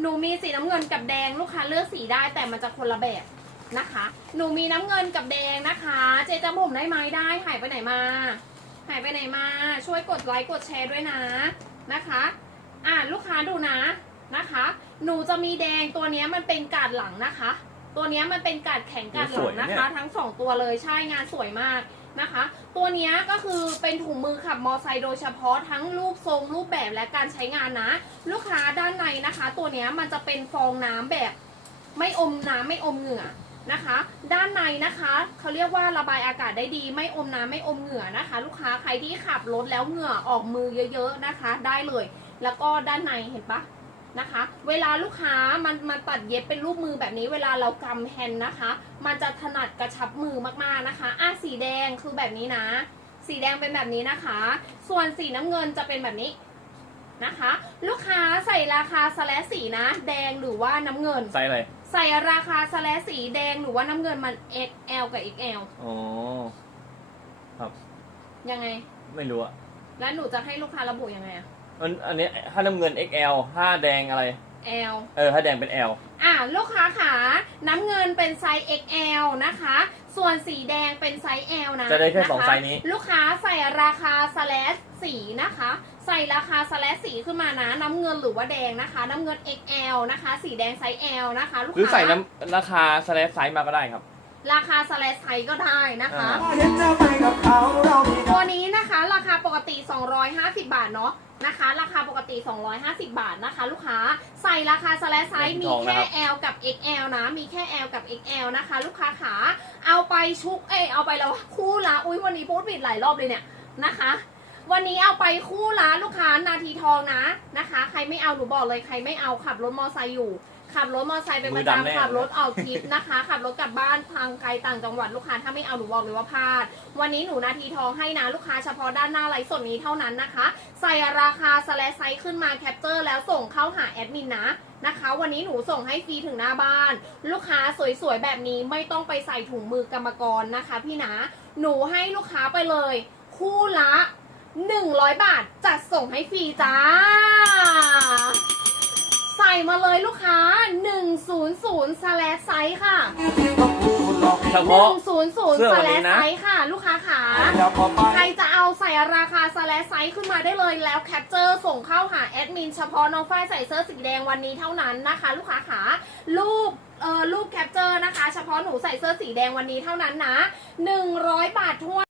หนูมีสีน้ำเงินกับแดงลูกค้าเลือกสีได้แต่มันจะคนละแบบนะคะ หนูมีน้ำเงินกับแดงนะคะ เจจำผมได้ไหมได้หายไปไหนมาหายไปไหนมา ช่วยกดไลค์กดแชร์ด้วยนะนะคะ อ่าลูกค้าดูนะนะคะ หนูจะมีแดงตัวเนี้ยมันเป็นกาดหลังนะคะ ตัวเนี้ยมันเป็นกาดแข็งกาดหลังนะคะ ทั้งสองตัวเลยใช่งานสวยมาก นะคะ ตัวนี้ก็คือเป็นถุงมือขับมอไซค์โดยเฉพาะทั้งรูปทรงรูปแบบและการใช้งานนะ ลูกค้าด้านในนะคะ ตัวนี้มันจะเป็นฟองน้ำแบบ ไม่อมน้ำไม่อมเหงื่อนะคะ ด้านในนะคะเขาเรียกว่าระบายอากาศได้ดี ไม่อมน้ำไม่อมเหงื่อนะคะ ลูกค้าใครที่ขับรถแล้วเหงื่อออกมือเยอะ ๆนะคะ ได้เลย แล้วก็ด้านในเห็นปะ นะคะ เวลาลูกค้ามันมันตัดเย็บเป็นรูปมือแบบนี้เวลาเรากำแฮนด์นะคะ มันจะถนัดกระชับมือมากๆนะคะ อะสีแดงคือแบบนี้นะ สีแดงเป็นแบบนี้นะคะ ส่วนสีน้ำเงินจะเป็นแบบนี้นะคะ ลูกค้าใส่ราคาสแลสสีนะ แดงหรือว่าน้ำเงินไซส์อะไร ใส่ราคาสแลสสีแดงหรือว่าน้ำเงินมัน XL กับ XL อ๋อครับ ยังไง ไม่รู้อะแล้วหนูจะให้ลูกค้าระบุยังไงอะ มันอันนี้ถ้าน้ำเงิน XL ถ้าแดงอะไร L เออถ้าแดงเป็น L อะลูกค้าขาน้ำเงินเป็นไซส์ XL นะคะ ส่วนสีแดงเป็นไซส์ L นะจะได้แค่สองะะไซส์นี้ ลูกค้าใส่ราคาสแลสสีนะคะ ใส่ราคาสแลสสีขึ้นมานะ น้ำเงินหรือว่าแดงนะคะ น้ำเงิน XL นะคะ สีแดงไซส์ L นะคะ ลูกหรือค้า ใส่น้ำราคาสแลสไซส์มาก็ได้ครับ ราคาสแลสไซส์ก็ได้นะคะอ่าเห็นจะไปกับเขา 250 บาทเนาะนะคะ ราคาปกติ 250 บาทนะคะ ลูกค้าใส่ราคาสแลสไซส์มีแค่ L กับ XL นะ มีแค่ L กับ XL นะคะ ลูกค้าขาเอาไปชุกเอยเอาไปแล้วคู่ละอุ้ยวันนี้พูดผิดหลายรอบเลยเนี่ยนะคะ วันนี้เอาไปคู่ละลูกค้านาทีทองนะนะคะ ใครไม่เอาหนูบอกเลยใครไม่เอาขับรถมอไซค์อยู่ ขับรถมอไซค์เป็นประจำขับรถออกทริปนะคะ ขับรถกลับบ้านทางไกลต่างจังหวัดลูกค้าถ้าไม่เอาหนูบอกเลยว่าพลาด วันนี้หนูนาทีทองให้นะลูกค้าเฉพาะด้านหน้าไลฟ์สดนี้เท่านั้นนะคะ ใส่ราคาสแลสไซส์ขึ้นมาแคปเจอร์แล้วส่งเข้าหาแอดมินนะนะคะ วันนี้หนูส่งให้ฟรีถึงหน้าบ้าน ลูกค้าสวยๆแบบนี้ไม่ต้องไปใส่ถุงมือกรรมกรนะคะ พี่นะ หนูให้ลูกค้าไปเลย คู่ละ 100 บาทจัดส่งให้ฟรีจ้าใส่ มาเลยลูกค้า 100สแลสไซส์ค่ะต้องพูดหรอกเฉพาะ100เสื้อสวันแลนี้สนะ ไซส์ค่ะ ลูกค้าขาแล้วพอไปใครจะเอาใส่ราคาสแลสไซส์ขึ้นมาได้เลยแล้วแคปเจอร์ส่งเข้าหาแอดมินเฉพาะน้องฝ้ายใส่เสื้อสีแดงวันนี้เท่านั้นนะคะ ลูกค้าขารูปเอ่อรูปแคปเจอร์นะคะ เฉพาะหนูใส่เสื้อสีแดงวันนี้เท่านั้นนะ 100 บาททั่วน